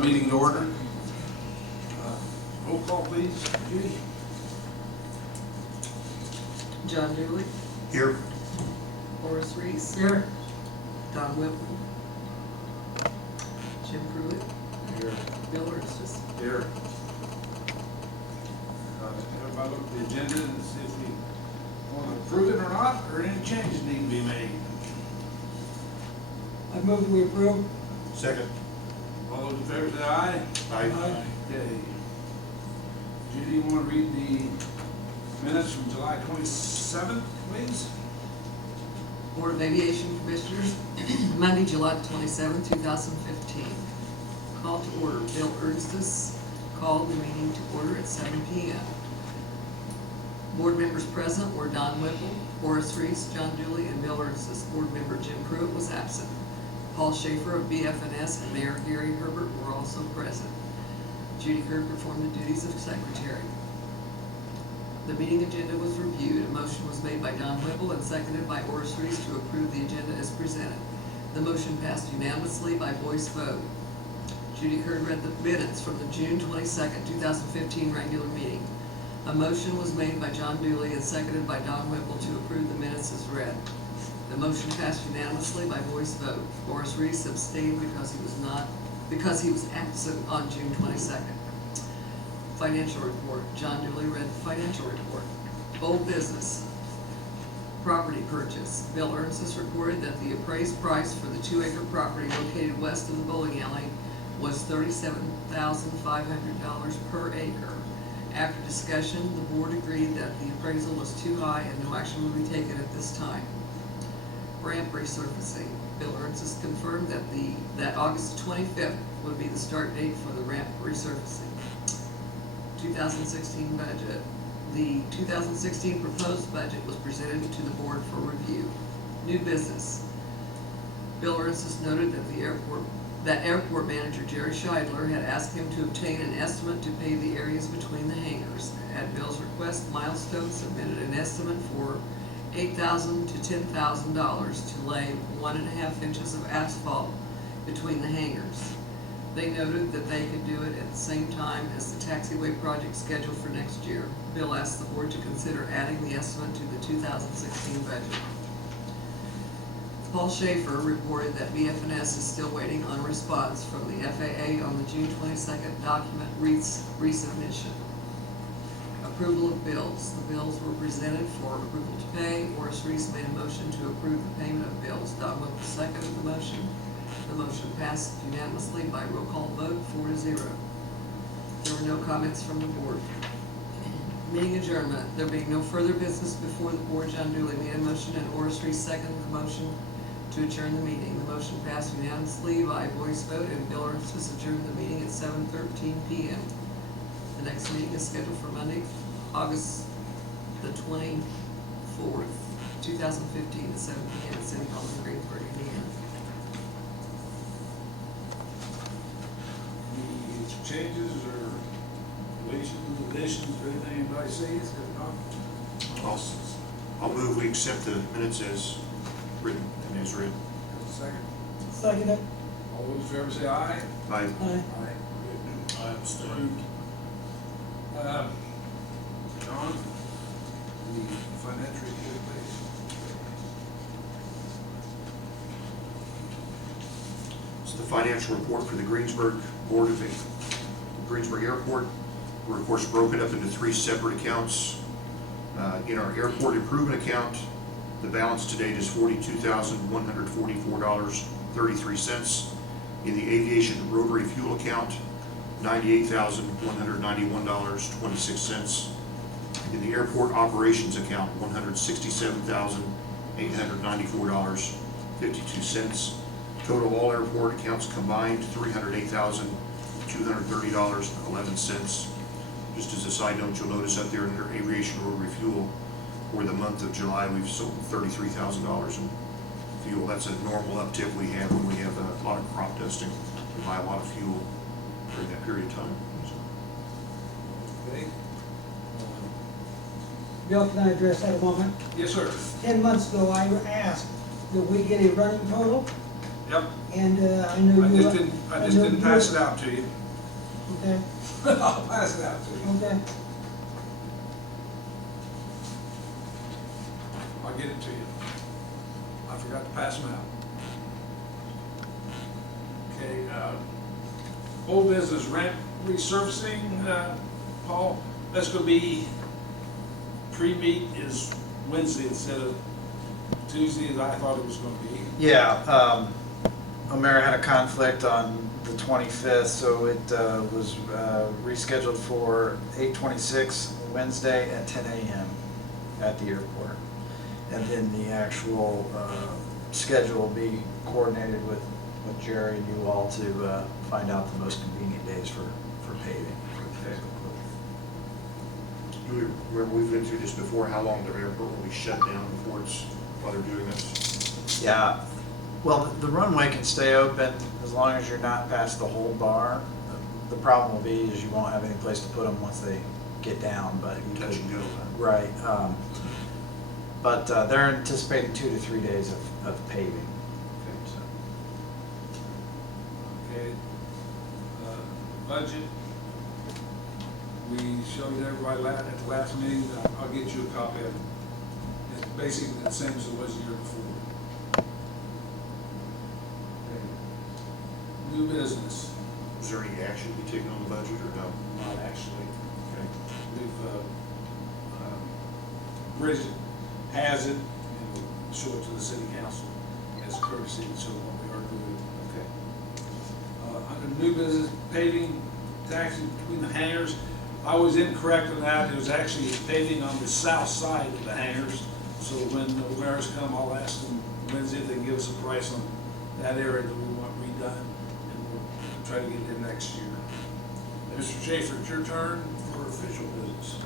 the meeting to order. Roll call, please. Judy? John Dooley, Here. Horace Reese, Here. Don Whipple, Jim Pruitt, Here. Bill Erstis. Here. Everybody look at the agenda and see if we want to approve it or not, or any changes need to be made. I move we approve. Second. All those in favor say aye. Aye. Okay. Judy, you want to read the minutes from July 27th, please? Board of Aviation Commissioners, Monday, July 27, 2015. Call to order. Bill Erstis called the meeting to order at 7 p.m. Board members present were Don Whipple, Horace Reese, John Dooley, and Bill Erstis. Board member Jim Pruitt was absent. Paul Shaffer of BF&S and Mayor Gary Herbert were also present. Judy Kirk performed the duties of secretary. The meeting agenda was reviewed. A motion was made by Don Whipple and seconded by Horace Reese to approve the agenda as presented. The motion passed unanimously by voice vote. Judy Kirk read the minutes from the June 22nd, 2015 regular meeting. A motion was made by John Dooley and seconded by Don Whipple to approve the minutes as read. The motion passed unanimously by voice vote. Horace Reese abstained because he was absent on June 22nd. Financial report. John Dooley read the financial report. Old business. Property purchase. Bill Erstis reported that the appraised price for the 2-acre property located west of the bowling alley was $37,500 per acre. After discussion, the board agreed that the appraisal was too high and no action would be taken at this time. Ramp resurfacing. Bill Erstis confirmed that August 25th would be the start date for the ramp resurfacing. 2016 budget. The 2016 proposed budget was presented to the board for review. New business. Bill Erstis noted that airport manager Jerry Scheidler had asked him to obtain an estimate to pave the areas between the hangars. At Bill's request, Milestone submitted an estimate for $8,000 to $10,000 to lay 1.5 inches of asphalt between the hangars. They noted that they could do it at the same time as the taxiway project scheduled for next year. Bill asked the board to consider adding the estimate to the 2016 budget. Paul Shaffer reported that BF&S is still waiting on a response from the FAA on the June 22nd document resubmission. Approval of bills. The bills were presented for approval to pay. Horace Reese made a motion to approve the payment of bills. Don Whipple seconded the motion. The motion passed unanimously by roll call vote 4-0. There were no comments from the board. Meeting adjournment. There being no further business before the board, John Dooley made a motion and Horace Reese seconded the motion to adjourn the meeting. The motion passed unanimously by voice vote, and Bill Erstis adjourned the meeting at 7:13 p.m. The next meeting is scheduled for Monday, August the 24th, 2015 at 7 p.m. at City Hall in Greensburg, Indiana. Any changes or deletions, additions, or anything anybody sees? If not, I'll move we accept the minutes as written and as read. have a second. Second it. All those in favor say aye. Aye. Aye. Aye. I abstained. John, the financial report, please. It's the financial report for the Greensburg Greensburg Airport. We're of course broken up into 3 separate accounts. In our airport improvement account, the balance to date is $42,144.33. In the aviation rotary fuel account, $98,191.26. In the airport operations account, $167,894.52. Total all airport accounts combined, $308,230.11. Just as a side note, you'll notice up there under aviation rotary fuel, for the month of July, we've sold $33,000 in fuel. That's a normal uptick we have when we have a lot of crop dusting. We buy a lot of fuel during that period of time. Okay. Bill, can I address that a moment? Yes, sir. 10 months ago, I asked, did we get a running total? Yep. and I know I you. just didn't pass it out to you. Okay, I'll pass it out to you. okay. I'll get it to you. I forgot to pass them out. Okay, old business rent resurfacing, Paul, that's gonna be, pre-meet is Wednesday instead of Tuesday as I thought it was gonna be. Yeah, O'Mara had a conflict on the 25th, so it was rescheduled for 8/26, Wednesday at 10 a.m. at the airport. And then the actual schedule will be coordinated with Jerry and you all to find out the most convenient days for paving. Okay. Do we remember, we've been through this before, how long the airport will be shut down before it's, while they're doing this? Yeah, well, the runway can stay open as long as you're not past the hold bar. The problem will be is you won't have any place to put them once they get down, but you Touch could, and go, huh? right. But they're anticipating 2 to 3 days of paving. So, Okay, budget. We showed everybody at the last meeting, I'll get you a copy of it. It's basically the same as it was the year before. Okay. New business, Is there any action to be taken on the budget or no? not actually. Okay. We've, Bridget has it, and we'll show it to the city council as courtesy, so what we are doing, okay. Under new business, paving, taxi between the hangars, I was incorrect on that, it was actually paving on the south side of the hangars, so when the wares come, I'll ask them Wednesday if they can give us a price on that area that we want redone, and we'll try to get it in next year. Mr. Shaffer, it's your turn for official business.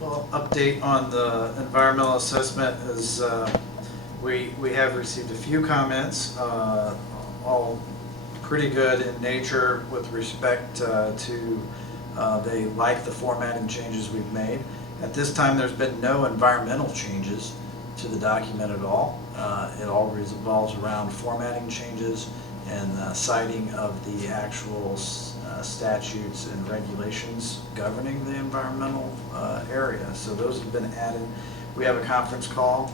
well, update on the environmental assessment is we have received a few comments, all pretty good in nature with respect to they like the formatting changes we've made. At this time, there's been no environmental changes to the document at all. It all revolves around formatting changes and citing of the actual statutes and regulations governing the environmental area. So those have been added. We have a conference call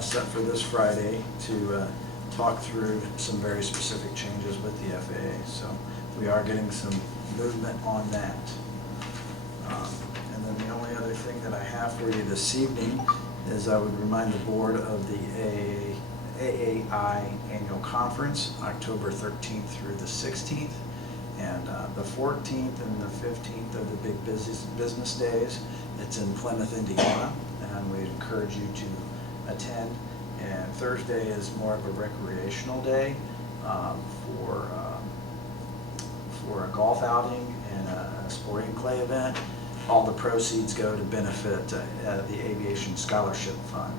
set for this Friday to talk through some very specific changes with the FAA. So we are getting some movement on that. And then the only other thing that I have for you this evening is I would remind the board of the AAI annual conference, October 13th through the 16th. And the 14th and the 15th are the big business days. It's in Plymouth, Indiana, and we encourage you to attend. And Thursday is more of a recreational day for a golf outing and a sporting clay event. All the proceeds go to benefit the Aviation Scholarship Fund.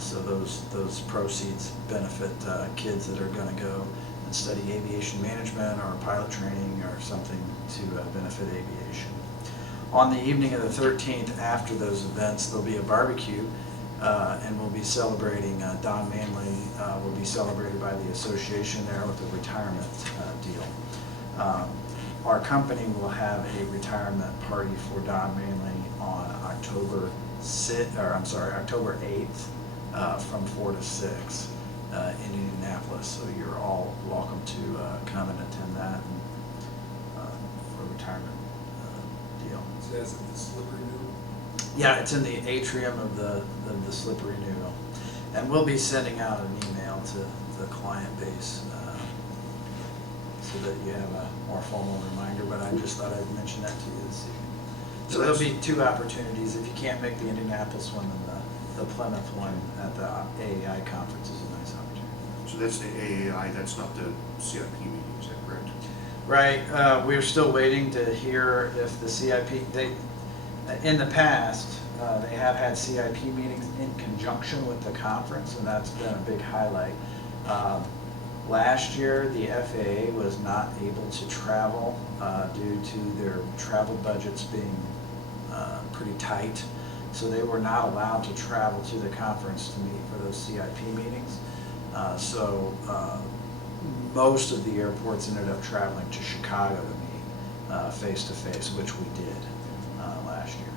So those proceeds benefit kids that are going to go and study aviation management or pilot training or something to benefit aviation. On the evening of the 13th, after those events, there'll be a barbecue, and we'll be celebrating, Don Manley will be celebrated by the association there with a retirement deal. Our company will have a retirement party for Don Manley on October 8th from 4 to 6 in Indianapolis. So you're all welcome to come and attend that for a retirement deal. So that's the slippery noodle. Yeah, it's in the atrium of the Slippery Noodle. And we'll be sending out an email to the client base so that you have a more formal reminder, but I just thought I'd mention that to you this evening. So there'll be two opportunities. If you can't make the Indianapolis one, then the Plymouth one at the AAI conference is a nice opportunity. So that's the AAI, that's not the CIP meeting, is that correct? Right, we're still waiting to hear if the CIP, in the past, they have had CIP meetings in conjunction with the conference, and that's been a big highlight. Last year, the FAA was not able to travel due to their travel budgets being pretty tight. So they were not allowed to travel to the conference to meet for those CIP meetings. Most of the airports ended up traveling to Chicago to meet face to face, which we did last year.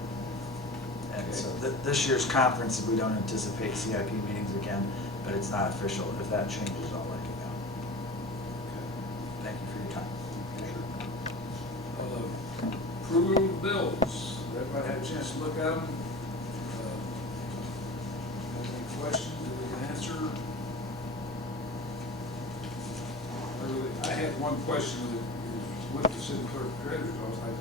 And so this year's conference, we don't anticipate CIP meetings again, but it's not official. If that changes, I'll let you know. Thank you for your time. Approval of bills. Everybody had a chance to look at them? Have any questions that we can answer? I had one question that is with the city clerk treasurer. I was like,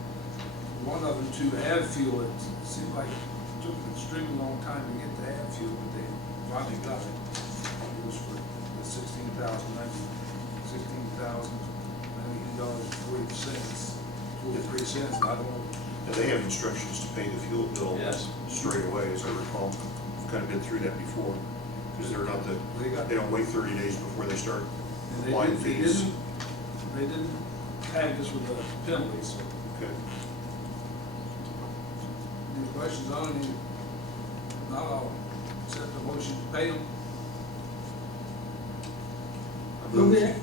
one of them to add fuel, it seemed like it took an extremely long time to get to add fuel, but they finally got it. It was for the $16,090.40, 43 cents. I don't know. And they have instructions to pay the fuel bill Yes. straight away, as I recall. We've kind of been through that before, because they're not they don't wait 30 days before they start And applying fees. They didn't tag this with a penalty, so. Okay. Any questions on it? Not, I'll accept the motion to pay them. I move. Move it.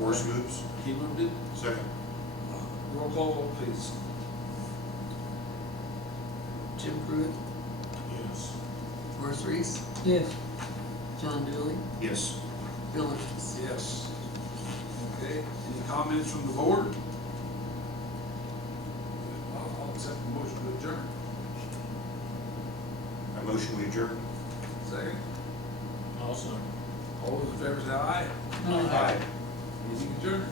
Morse moves. He moved it. Second. Roll call vote, please. Jim Pruitt, Yes. Horace Reese, Yes. John Dooley, Yes. Bill Ennis. Yes. Okay, any comments from the board? I'll accept the motion to adjourn. I motion we adjourn. Second. Also. All those in favor say aye. Aye. Meeting adjourned.